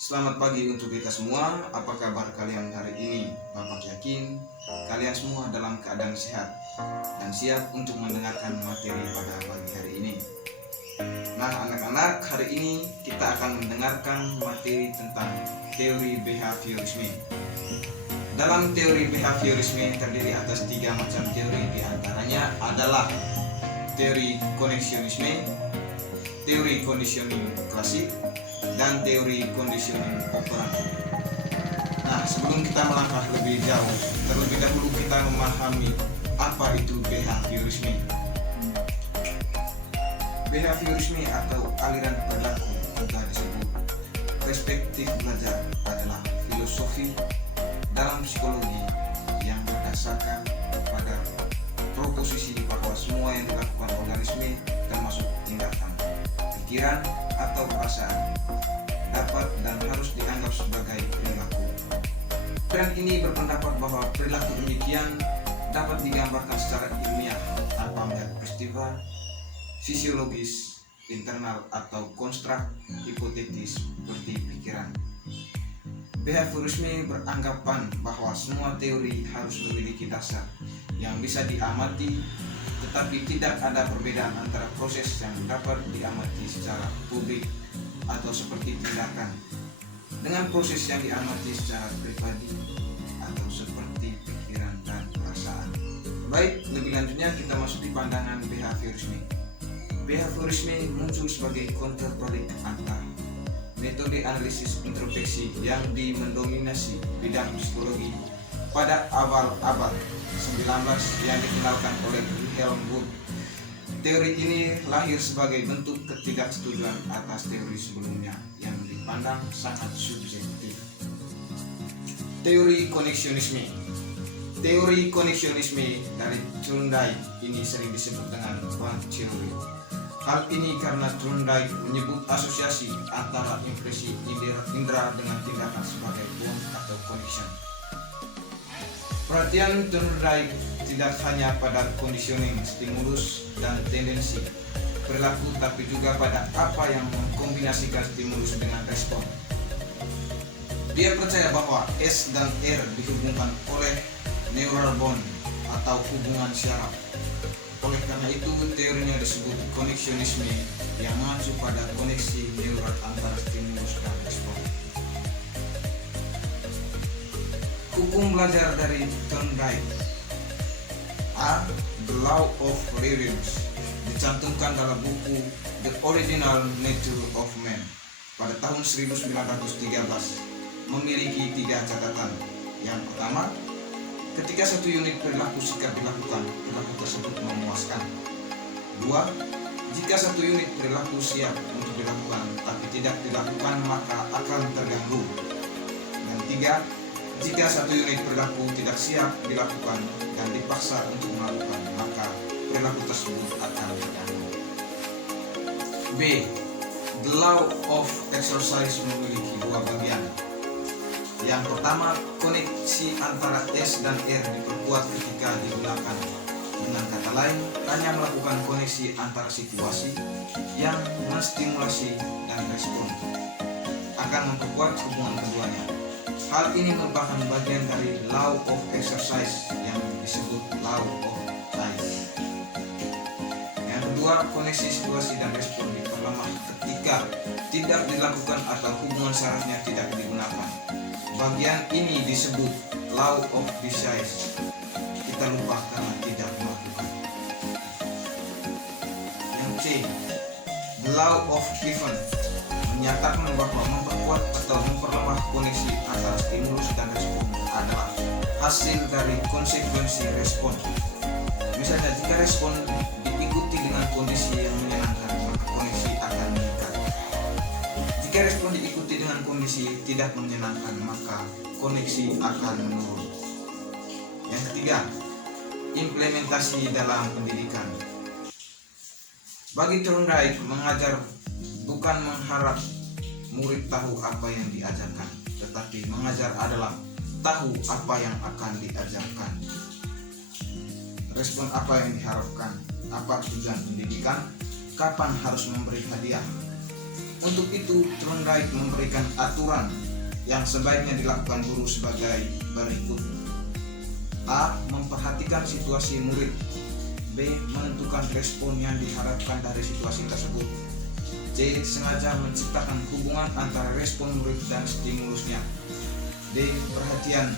Selamat pagi untuk kita semua. Apa kabar kalian hari ini? Bapak yakin kalian semua dalam keadaan sehat dan siap untuk mendengarkan materi pada pagi hari ini. Nah, anak-anak, hari ini kita akan mendengarkan materi tentang teori behaviorisme. Dalam teori behaviorisme terdiri atas 3 macam teori, diantaranya adalah teori koneksionisme, teori conditioning klasik, dan teori conditioning operan. Nah, sebelum kita melangkah lebih jauh, terlebih dahulu kita memahami apa itu behaviorisme. Behaviorisme atau aliran perilaku juga disebut perspektif belajar adalah filosofi dalam psikologi yang berdasarkan pada proposisi bahwa semua yang dilakukan organisme termasuk tindakan, pikiran, atau perasaan dapat dan harus dianggap sebagai perilaku. Tren ini berpendapat bahwa perilaku demikian dapat digambarkan secara ilmiah tanpa melihat peristiwa fisiologis, internal, atau konstruk hipotetis seperti pikiran. Behaviorisme beranggapan bahwa semua teori harus memiliki dasar yang bisa diamati, tetapi tidak ada perbedaan antara proses yang dapat diamati secara publik atau seperti tindakan dengan proses yang diamati secara pribadi atau seperti pikiran dan perasaan. Baik, lebih lanjutnya kita masuk di pandangan behaviorisme. Behaviorisme muncul sebagai counterpart antara metode analisis introspeksi yang mendominasi bidang psikologi pada awal abad 19 yang dikenalkan oleh Wilhelm Wundt. Teori ini lahir sebagai bentuk ketidaksetujuan atas teori sebelumnya yang dipandang sangat subjektif. Teori koneksionisme. Teori koneksionisme dari Thorndike ini sering disebut dengan bond theory. Hal ini karena Thorndike menyebut asosiasi antara impresi indera dengan tindakan sebagai bond atau connection. Perhatian Thorndike tidak hanya pada conditioning, stimulus, dan tendensi perilaku, tapi juga pada apa yang mengkombinasikan stimulus dengan respon. Dia percaya bahwa S dan R dihubungkan oleh neural bond atau hubungan syaraf. Oleh karena itu, teorinya disebut koneksionisme yang mengacu pada koneksi neural antara stimulus dan respon. Hukum belajar dari Thorndike. A. The Law of Rhythms dicantumkan dalam buku The Original Nature of Man pada tahun 1913, memiliki 3 catatan. Yang pertama, ketika satu unit perilaku sikap dilakukan, perilaku tersebut memuaskan. 2. Jika satu unit perilaku siap untuk dilakukan tapi tidak dilakukan, maka akan terganggu. Dan 3. Jika satu unit perilaku tidak siap dilakukan dan dipaksa untuk melakukan, maka perilaku tersebut akan terganggu. B. The Law of Exercise memiliki 2 bagian. Yang pertama, koneksi antara S dan R diperkuat ketika digunakan. Dengan kata lain, hanya melakukan koneksi antara situasi yang menstimulasi dan respon akan memperkuat hubungan keduanya. Hal ini merupakan bagian dari Law of Exercise yang disebut Law of Ties. Yang kedua, koneksi situasi dan respon diperlemah ketika tidak dilakukan atau hubungan syarafnya tidak digunakan. Bagian ini disebut Law of Desire. Kita lupa karena tidak melakukan. Yang C, The Law of Given menyatakan bahwa memperkuat atau memperlemah koneksi antara stimulus dan respon adalah hasil dari konsekuensi respon. Misalnya, jika respon diikuti dengan kondisi yang menyenangkan, maka koneksi akan meningkat. Jika respon diikuti dengan kondisi tidak menyenangkan, maka koneksi akan menurun. Yang ketiga, implementasi dalam pendidikan. Bagi Thorndike, mengajar bukan mengharap murid tahu apa yang diajarkan, tetapi mengajar adalah tahu apa yang akan diajarkan. Respon apa yang diharapkan, apa tujuan pendidikan, kapan harus memberi hadiah. Untuk itu, Thorndike memberikan aturan yang sebaiknya dilakukan guru sebagai berikut. A. Memperhatikan situasi murid. B. Menentukan respon yang diharapkan dari situasi tersebut. C. Sengaja menciptakan hubungan antara respon murid dan stimulusnya. D. Perhatian.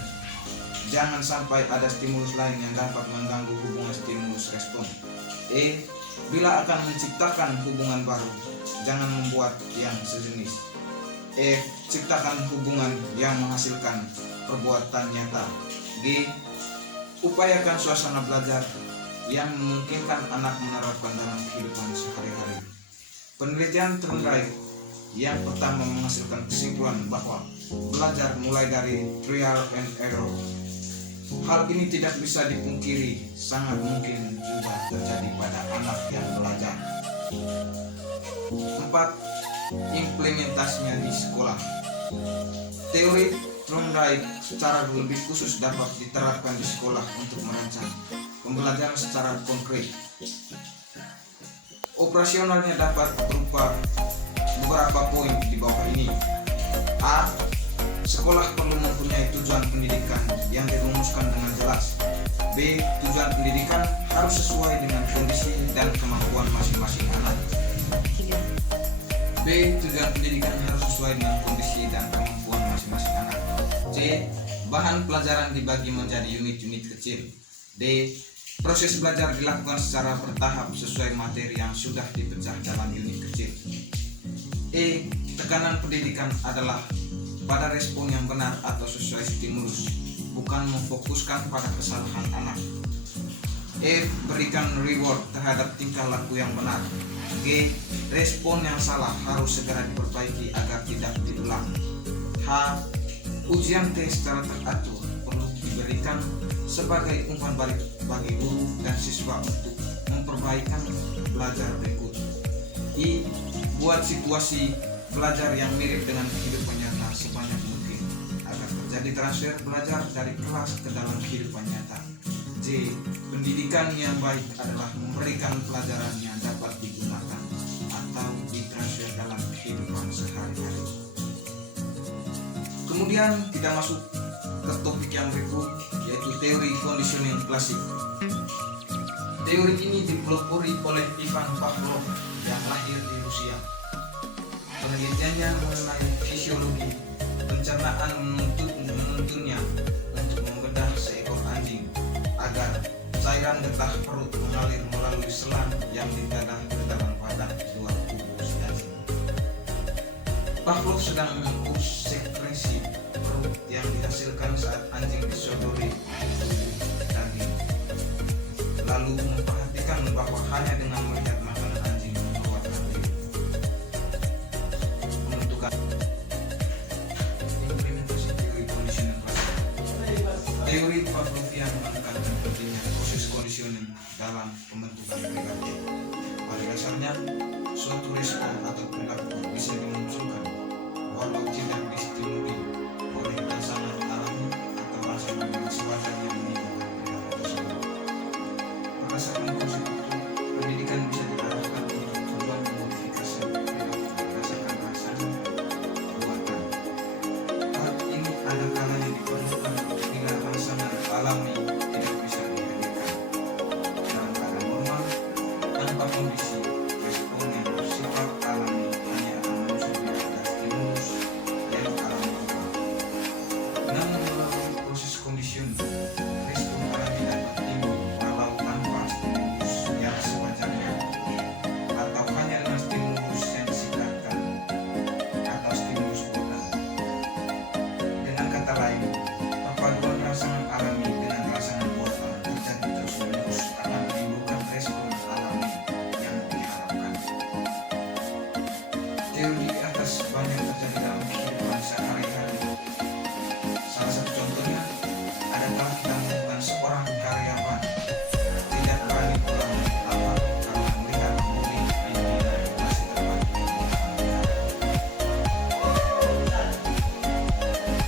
Jangan sampai ada stimulus lain yang dapat mengganggu hubungan stimulus respon. E. Bila akan menciptakan hubungan baru, jangan membuat yang sejenis. F. Ciptakan hubungan yang menghasilkan perbuatan nyata. G. Upayakan suasana belajar yang memungkinkan anak menerapkan dalam kehidupan sehari-hari. Penelitian Thorndike yang pertama menghasilkan kesimpulan bahwa belajar mulai dari trial and error. Hal ini tidak bisa dipungkiri, sangat mungkin juga terjadi pada anak yang belajar. 4. Implementasinya di sekolah. Teori Thorndike secara lebih khusus dapat diterapkan di sekolah untuk merancang pembelajaran secara konkret. Operasionalnya dapat berupa beberapa poin di bawah ini. A. Sekolah perlu mempunyai tujuan pendidikan yang dirumuskan dengan jelas. B. Tujuan pendidikan harus sesuai dengan kondisi dan kemampuan masing-masing anak. B. Tujuan pendidikan harus sesuai dengan kondisi dan kemampuan masing-masing anak. C. Bahan pelajaran dibagi menjadi unit-unit kecil. D. Proses belajar dilakukan secara bertahap sesuai materi yang sudah dipecah dalam unit kecil. E. Tekanan pendidikan adalah pada respon yang benar atau sesuai stimulus, bukan memfokuskan pada kesalahan anak. F. Berikan reward terhadap tingkah laku yang benar. G. Respon yang salah harus segera diperbaiki agar tidak diulang. H. Ujian tes secara teratur perlu diberikan sebagai umpan balik bagi guru dan siswa untuk memperbaikan belajar berikut. I. Buat situasi belajar yang mirip dengan kehidupan nyata sebanyak mungkin agar terjadi transfer belajar dari kelas ke dalam kehidupan nyata. J. Pendidikan yang baik adalah memberikan pelajaran yang dapat digunakan atau ditransfer dalam kehidupan sehari-hari. Kemudian kita masuk ke topik yang berikut, yaitu teori conditioning klasik. Teori ini dipelopori oleh Ivan Pavlov yang lahir di Rusia. Penelitiannya mengenai fisiologi pencernaan menuntunnya untuk membedah seekor anjing agar cairan getah perut mengalir melalui selang yang ditadah ke dalam wadah luar tubuh si anjing. Pavlov sedang mengukur sekresi perut yang dihasilkan saat anjing disodori daging, lalu memperhatikan bahwa hanya dengan melihat makanan anjing mengeluarkan diri. Menentukan implementasi teori conditioning klasik. Teori Pavlovian menekankan pentingnya proses conditioning dalam pembentukan perilaku. Pada dasarnya, suatu respon atau perilaku bisa dimunculkan walau tidak distimuli oleh rangsangan alami atau rangsangan yang sewajarnya menimbulkan perilaku tersebut. Berdasarkan konsep itu, pendidikan bisa diarahkan untuk tujuan memodifikasi perilaku berdasarkan rangsangan buatan. Hal ini ada kalanya diperlukan bila rangsangan alami tidak bisa dihadirkan. Dalam keadaan normal, tanpa kondisi, respon yang bersifat alami hanya akan muncul bila ada stimulus yang alami juga. Namun melalui proses conditioning, respon alami dapat timbul walau tanpa stimulus yang sewajarnya atau hanya dengan stimulus yang disegarkan atau stimulus buatan. Dengan kata lain, perpaduan rangsangan alami dengan rangsangan buatan terjadi terus-menerus akan menimbulkan respon alami yang diharapkan. Teori di atas banyak terjadi dalam kehidupan sehari-hari. Salah satu contohnya adalah kita menemukan seorang karyawan tidak berani pulang lambat karena melihat mobil pimpinan masih terparkir di halaman.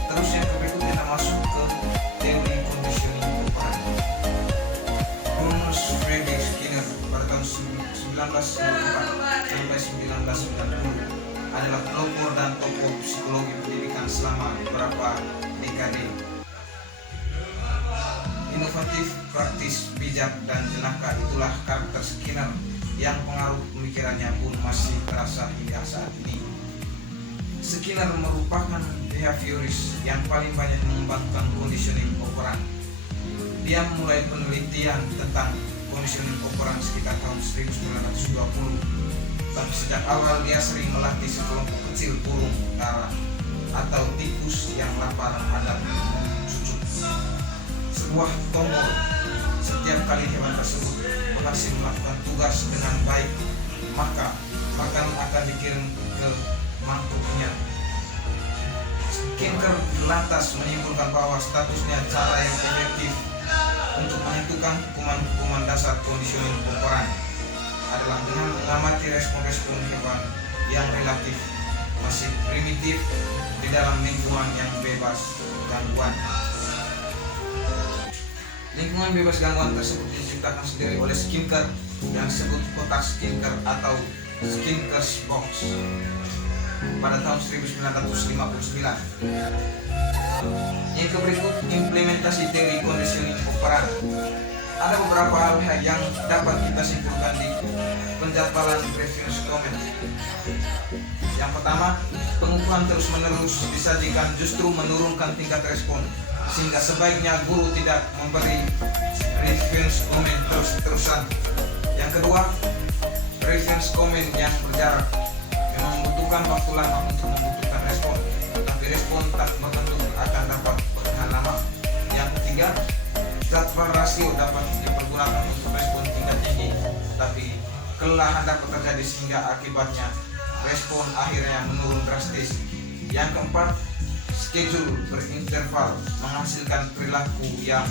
Terus yang berikut kita masuk ke teori conditioning operan. Ernest Friedrich Skinner pada tahun 1994 sampai 1990 adalah pelopor dan tokoh psikologi pendidikan selama beberapa dekade. Inovatif, praktis, bijak, dan jenaka itulah karakter Skinner yang pengaruh pemikirannya pun masih terasa hingga saat ini. Skinner merupakan behavioris yang paling banyak mengembangkan conditioning operant. Dia memulai penelitian tentang conditioning operant sekitar tahun 1920, tapi sejak awal dia sering melatih sekelompok kecil burung dara atau tikus yang lapar pada cucuk sebuah tombol. Setiap kali hewan tersebut berhasil melakukan tugas dengan baik, maka makanan akan dikirim ke mangkuknya. Skinner lantas menyimpulkan bahwa statusnya cara yang efektif untuk menentukan hukuman dasar conditioning operant adalah dengan mengamati respon-respon hewan yang relatif masih primitif di dalam lingkungan yang bebas gangguan. Lingkungan bebas gangguan tersebut diciptakan sendiri oleh Skinner yang disebut kotak Skinner atau Skinner's Box pada tahun 1959. Yang berikut implementasi teori conditioning operant. Ada beberapa hal yang dapat kita simpulkan di penjadwalan reference comment. Yang pertama, pengukuhan terus-menerus disajikan justru menurunkan tingkat respon, sehingga sebaiknya guru tidak memberi reference comment terus-terusan. Yang kedua, reference comment yang berjarak memang membutuhkan waktu lama untuk membutuhkan respon, tapi respon tak bertentu akan dapat bertahan lama. Yang ketiga, jadwal rasio dapat dipergunakan untuk respon tingkat tinggi, tapi kelelahan dapat terjadi sehingga akibatnya respon akhirnya menurun drastis. Yang keempat, schedule berinterval menghasilkan perilaku yang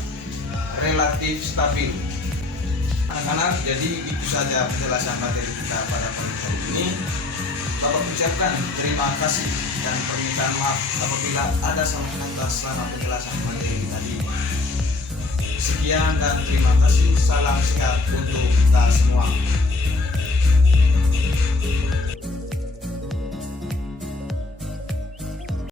relatif stabil. Anak-anak, jadi itu saja penjelasan materi kita pada pagi ini. Bapak ucapkan terima kasih dan permintaan maaf apabila ada salah kata selama penjelasan materi tadi. Sekian dan terima kasih.